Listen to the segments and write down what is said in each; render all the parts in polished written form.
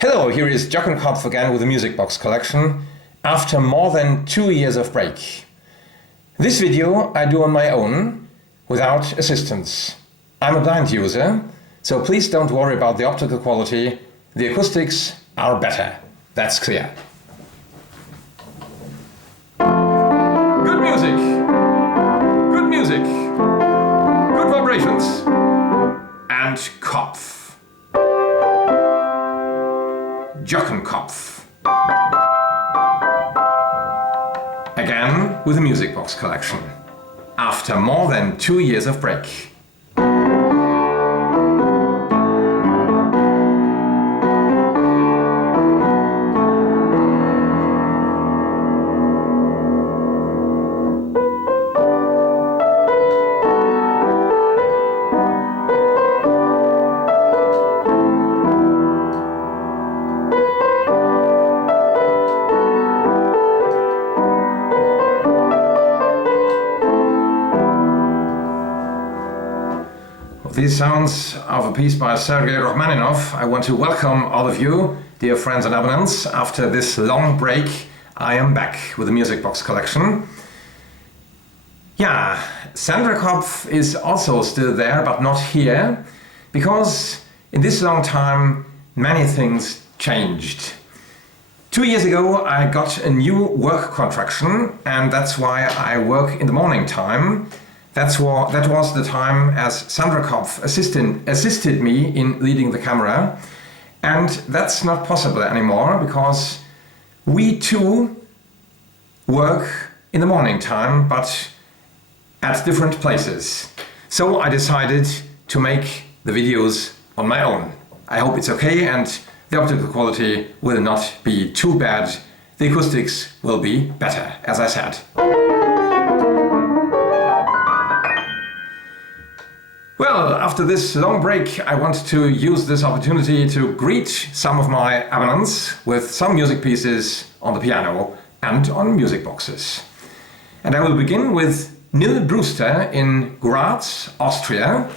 Hello, here is Jochen Kopf again with the Music Box collection after more than 2 years of break. This video I do on my own, without assistance. I'm a blind user, so please don't worry about the optical quality. The acoustics are better, that's clear. Good music, good music, good vibrations, and Kopf. Jochen Kopf. Again with the Music Box collection, after more than 2 years of break. These sounds of a piece by Sergei Rachmaninoff. I want to welcome all of you, dear friends and abonnents. After this long break, I am back with the Music Box collection. Yeah, Sandra Kopf is also still there, but not here, because in this long time, many things changed. 2 years ago, I got a new work contraction, and that's why I work in the morning time. That was the time as Sandra Kopf assisted me in leading the camera, and that's not possible anymore because we too work in the morning time but at different places. So I decided to make the videos on my own. I hope it's okay and the optical quality will not be too bad. The acoustics will be better, as I said. Well, after this long break, I want to use this opportunity to greet some of my abonnents with some music pieces on the piano and on music boxes. And I will begin with Nil Brewster in Graz, Austria.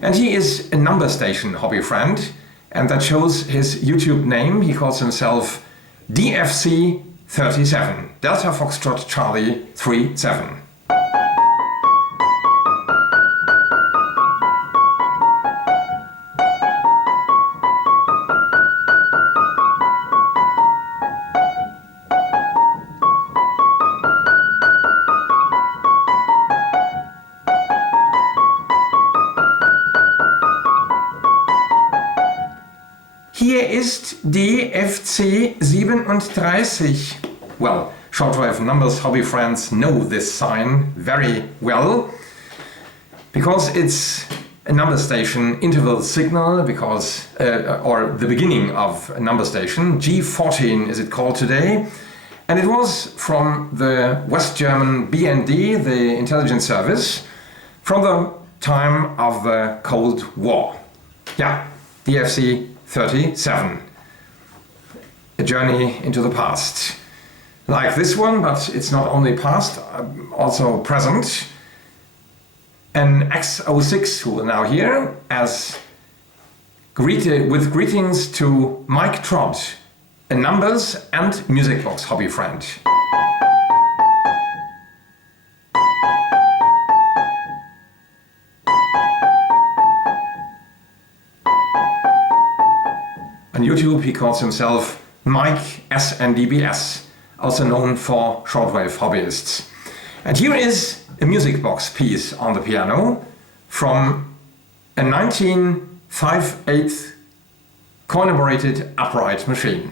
And he is a number station hobby friend, and that shows his YouTube name. He calls himself DFC37, Delta Foxtrot Charlie 37. Hier ist DFC37. Well, shortwave numbers hobby friends know this sign very well, because it's a number station interval signal, because or the beginning of a number station. G14 is it called today, and it was from the West German BND, the intelligence service, from the time of the Cold War. Yeah, DFC 37. A journey into the past. Like this one, but it's not only past, also present. An X06 who will now hear as with greetings to Mike Trott, a numbers and music box hobby friend. On YouTube he calls himself Mike SNDBS, also known for shortwave hobbyists. And here is a music box piece on the piano from a 1958 coin-operated upright machine.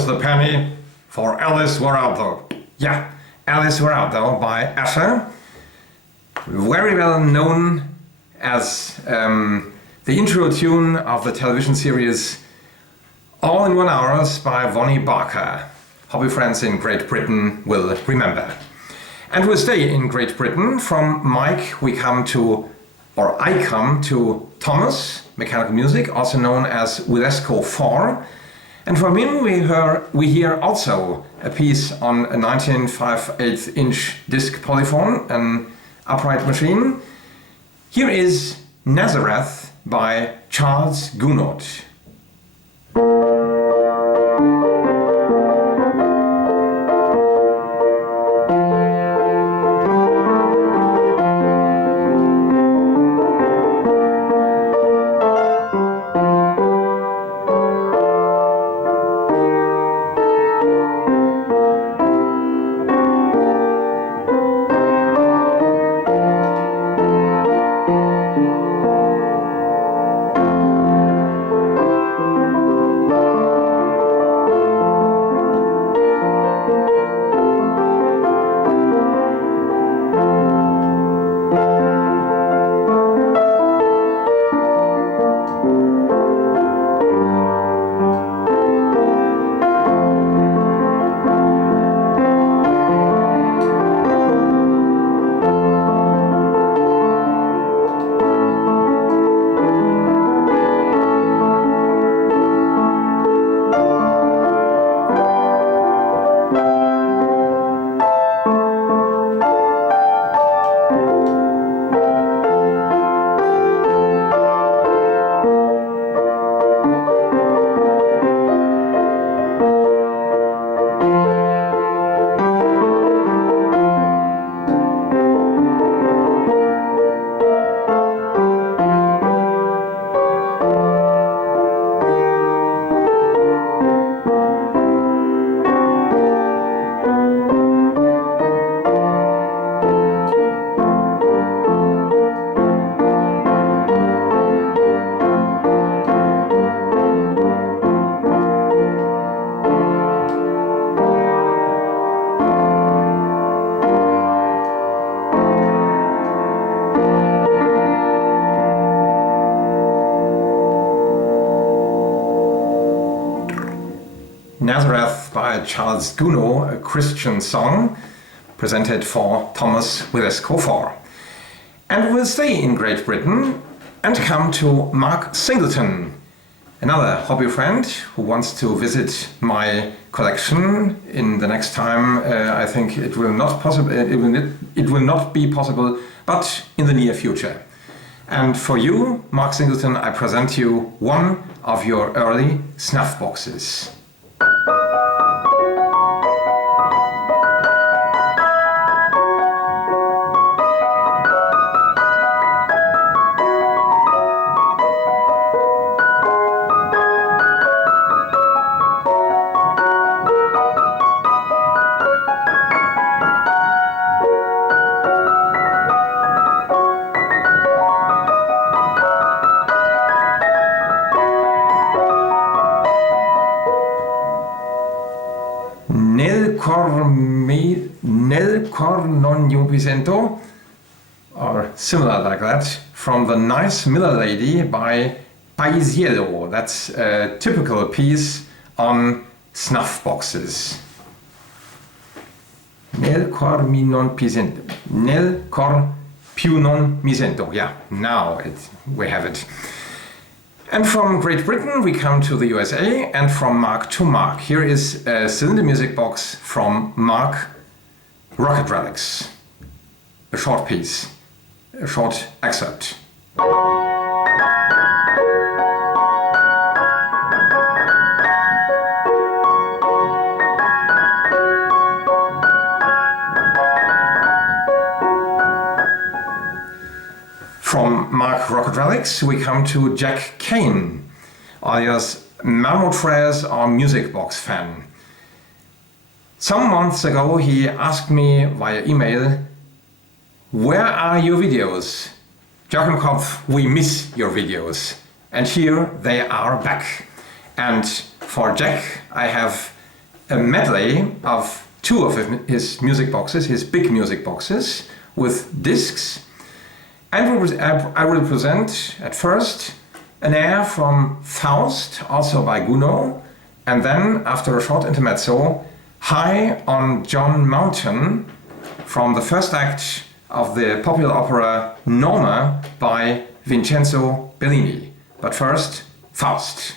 Where's the penny for Alice We're Out Though? Yeah, Alice We're Out Though by Asher. Very well known as the intro tune of the television series All in 1 Hours by Vonnie Barker. Hobby friends in Great Britain will remember. And we'll stay in Great Britain. From Mike we come to, or I come to Thomas, mechanical music, also known as Willesco 4. And from him we hear also a piece on a 19 5/8 inch disc polyphone, an upright machine. Here is Nazareth by Charles Gounod. Nazareth by Charles Gounod, a Christian song presented for Thomas Willesco 4. And we'll stay in Great Britain and come to Mark Singleton, another hobby friend who wants to visit my collection in the next time. I think it will not be possible, but in the near future. And for you, Mark Singleton, I present you one of your early snuff boxes. Nel cor non io presento, or similar like that, from The Nice Miller Lady by Paisiello. That's a typical piece on snuff boxes. Nel cor mi non presento. Nel cor più non mi sento. Yeah, now we have it. And from Great Britain we come to the USA, and from Mark to Mark. Here is a cylinder music box from Mark, Rocket Relics. A short piece, a short excerpt. From Mark Rocket Relics we come to Jack Kane, alias Marmotrez or Music Box fan. Some months ago he asked me via email, "Where are your videos? Jochen Kopf, we miss your videos." And here they are back. And for Jack I have a medley of two of his music boxes, his big music boxes, with discs. And I will present at first an air from Faust, also by Gounod, and then, after a short intermezzo, High on John Mountain from the first act of the popular opera Norma by Vincenzo Bellini. But first, Faust.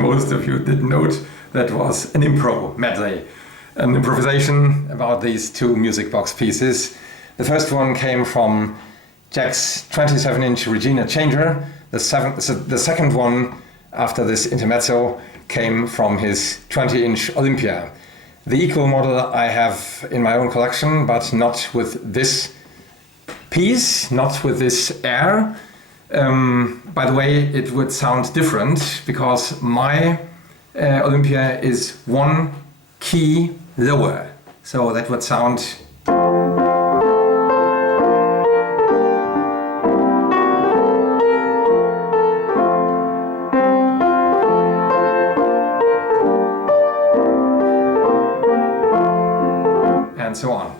Most of you did note that was an improv medley, an improvisation about these two music box pieces. The first one came from Jack's 27-inch Regina Changer. The second one, after this intermezzo, came from his 20-inch Olympia. The equal model I have in my own collection, but not with this piece, not with this air. By the way, it would sound different because my Olympia is one key lower. So that would sound... and so on.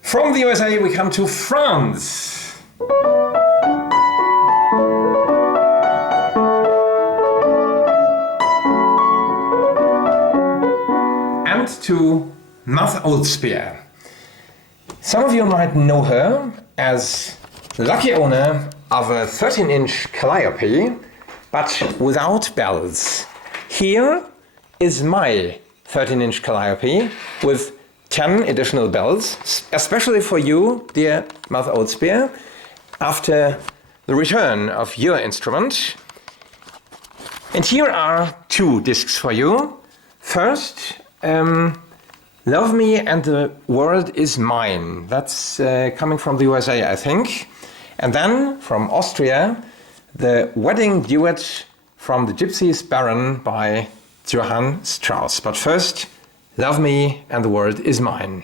From the USA we come to France. And to Martha Oldspear. Some of you might know her as the lucky owner of a 13-inch Calliope, but without bells. Here is my 13-inch Calliope with 10 additional bells, especially for you, dear Martha Oldspear, after the return of your instrument. And here are two discs for you. First, Love Me and the World Is Mine. That's coming from the USA, I think. And then from Austria, the wedding duet from the Gypsies Baron by Johann Strauss. But first, Love Me and the World Is Mine.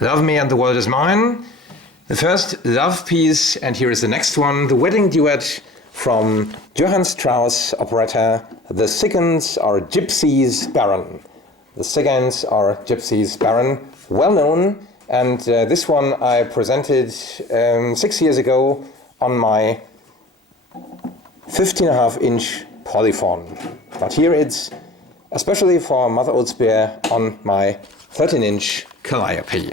Love Me and the World Is Mine. The first love piece, and here is the next one, the wedding duet from Johann Strauss operetta The Ciganes Are Gypsies Baron. The Ciganes Are Gypsies Baron, well known, and this one I presented 6 years ago on my 15.5-inch Polyphone. But here it's especially for Mother Old Spear on my 13-inch Calliope.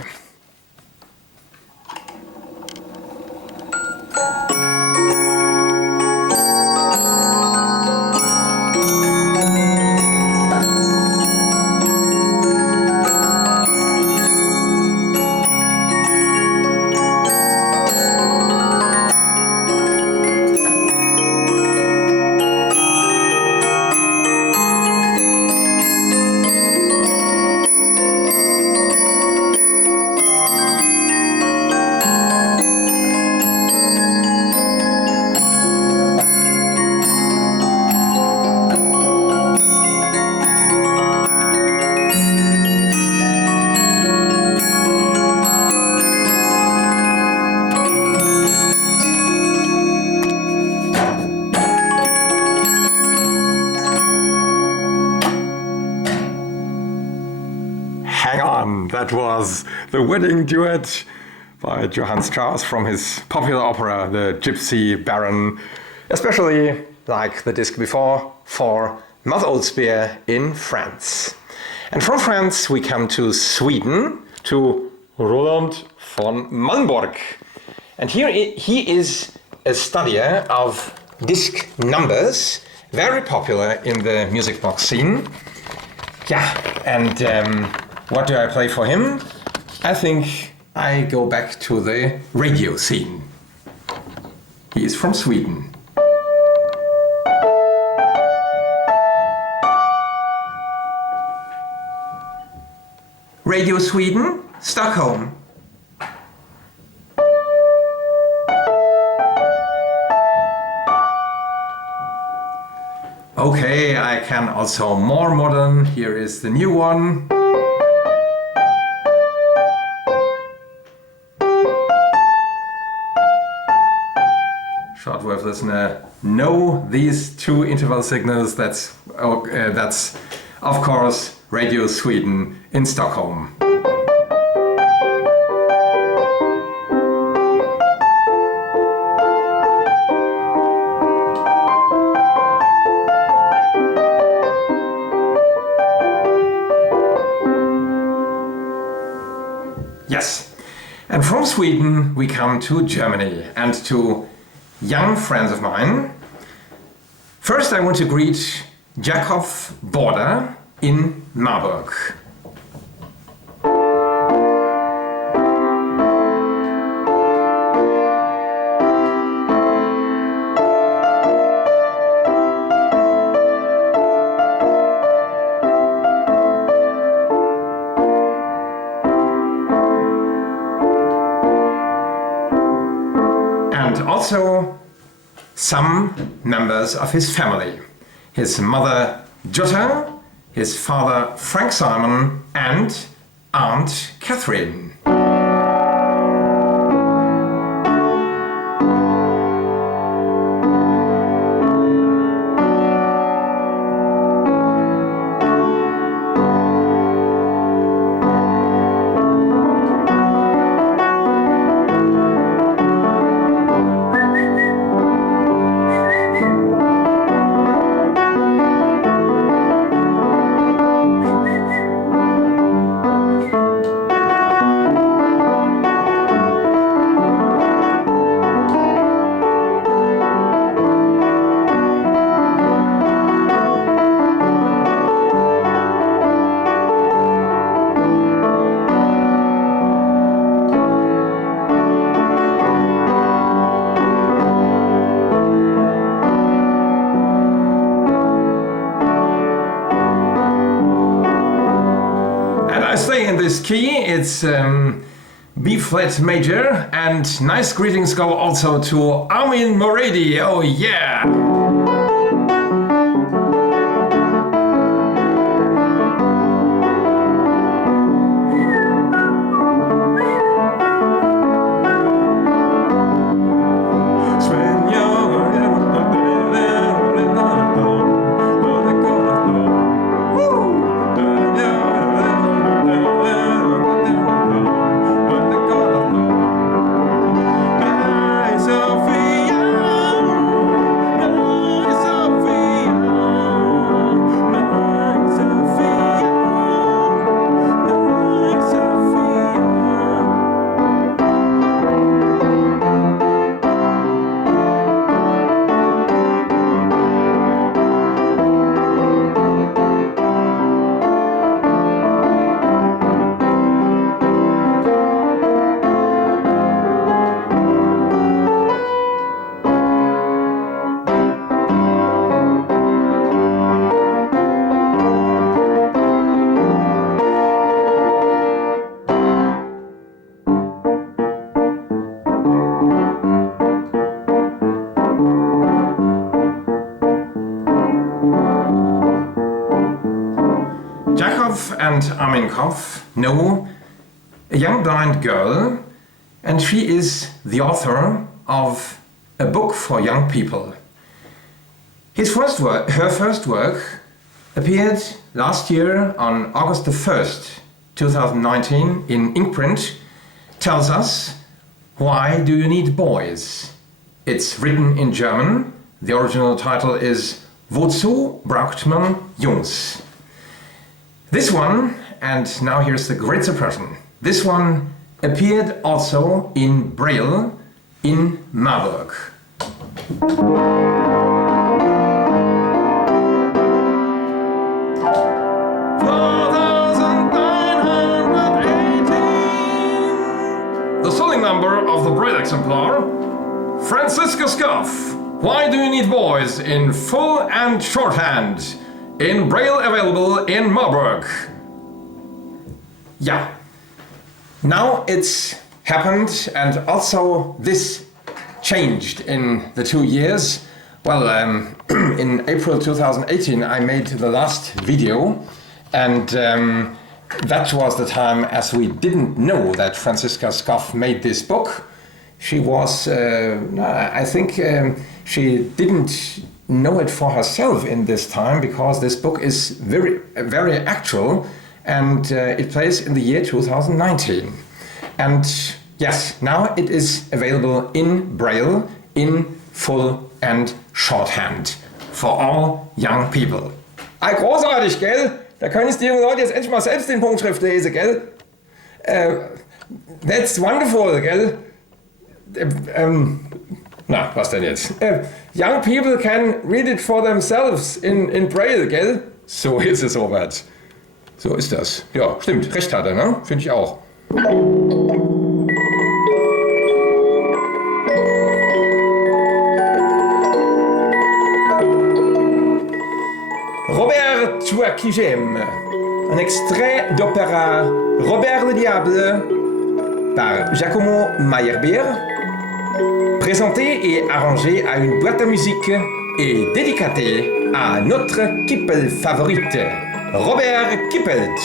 That was the wedding duet by Johann Strauss from his popular opera, The Gypsy Baron, especially like the disc before, for Mother Old Spear in France. And from France we come to Sweden, to Roland von Malmborg. And here he is a studier of disc numbers, very popular in the music box scene. Yeah, and what do I play for him? I think I go back to the radio scene. He is from Sweden. Radio Sweden, Stockholm. Okay, I can also more modern. Here is the new one. Shortwave listener, know these two interval signals. That's of course Radio Sweden in Stockholm. Yes, and from Sweden we come to Germany and to young friends of mine. First I want to greet Jakob Border in Marburg. And also some members of his family. His mother Jutta, his father Frank Simon, and Aunt Catherine. stay in this key. It's B flat major, and nice greetings go also to Armin Moradi. Oh yeah! Jakob and Armin Kopf know a young blind girl, and she is the author of a book for young people. Her first work appeared last year on August the 1st, 2019 in Inkprint, tells us, Why Do You Need Boys? It's written in German. The original title is Wozu braucht man Jungs? This one, and now here's the great suppression, this one appeared also in Braille in Marburg. The selling number of the Braille exemplar, Franciscus Kopf. Why Do You Need Boys? In full and shorthand. In Braille available in Marburg. Yeah. Now it's happened, and also this changed in the 2 years. Well, in April 2018 I made the last video, and that was the time as we didn't know that Franziska Kopf made this book. She was, I think she didn't know it for herself in this time, because this book is very actual, and it plays in the year 2019. And yes, now it is available in Braille, in full and shorthand, for all young people. Ah, großartig, gell? Da können die jungen Leute jetzt endlich mal selbst den Punktschrift lesen, gell? That's wonderful, gell? Na, was denn jetzt? Young people can read it for themselves in Braille, gell? So ist es, Robert. So ist das. Ja, stimmt. Recht hat er, ne? Finde ich auch. Robert Joachim, un extrait d'opéra Robert le Diable par Giacomo Meyerbeer, présenté et arrangé à une boîte à musique et dédicaté à notre Kippel favorite, Robert Kippelt.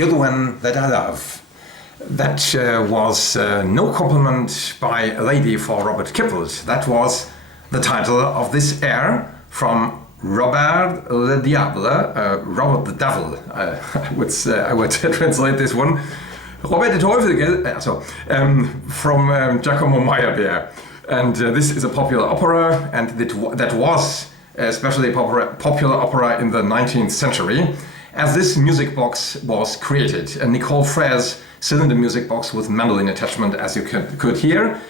You're the One That I Love. That was no compliment by a lady for Robert Kippelt. That was the title of this air from Robert le Diable, Robert the Devil. I would translate this one. Robert de Teufel, from Giacomo Meyerbeer. And this is a popular opera, and that was especially popular opera in the 19th century, as this music box was created. And Nicole Frere's cylinder music box with mandolin attachment, as you could hear,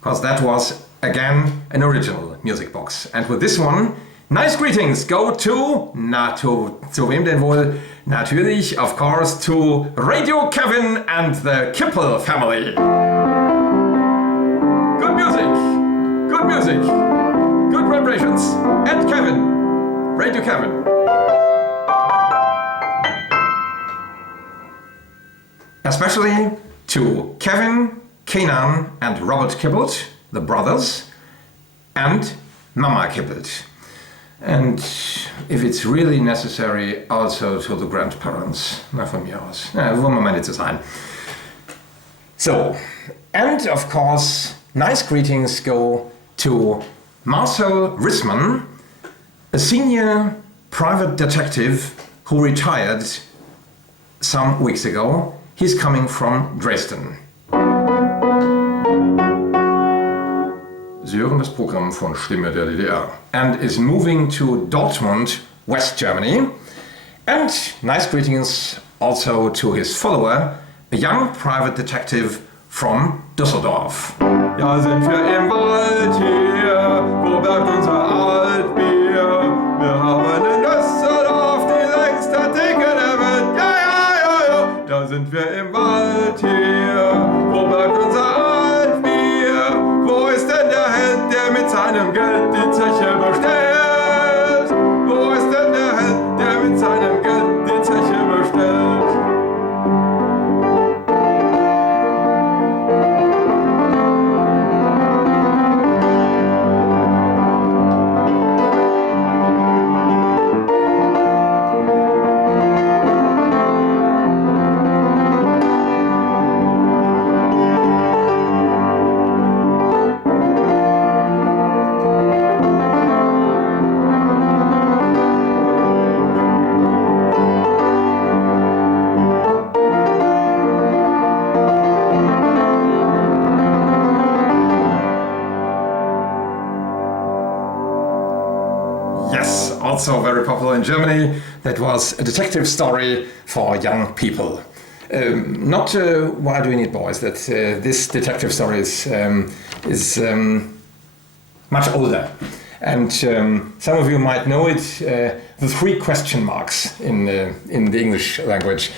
because that was, again, an original music box. And with this one, nice greetings go to wem denn wohl? Natürlich, of course, to Radio Kevin and the Kippel family. Good music, good vibrations, and Kevin, Radio Kevin. Especially to Kevin, Kenan, and Robert Kippelt, the brothers, and Mama Kippelt. And if it's really necessary, also to the grandparents. Na, von mir aus. Wollen wir mal nicht so sein. So, and of course, nice greetings go to Marcel Rissmann, a senior private detective who retired some weeks ago. He's coming from Dresden. Sie hören das Programm von Stimme der DDR. And is moving to Dortmund, West Germany. And nice greetings also to his follower, a young private detective from Düsseldorf. Ja, sind wir im Wald hier, wo bleibt unser Altbier? Wir haben in Düsseldorf die längste Theke der Welt. Ja, ja, ja, ja. Da sind wir im Wald hier, wo bleibt unser Altbier? Wo ist denn der Held, der mit seinem Geld die Zeche bestellt? Wo ist denn der Held, der mit seinem Geld die Zeche bestellt? Also very popular in Germany. That was a detective story for young people. Not why do we need boys? That this detective story is much older, and some of you might know it. The three question marks in the English language,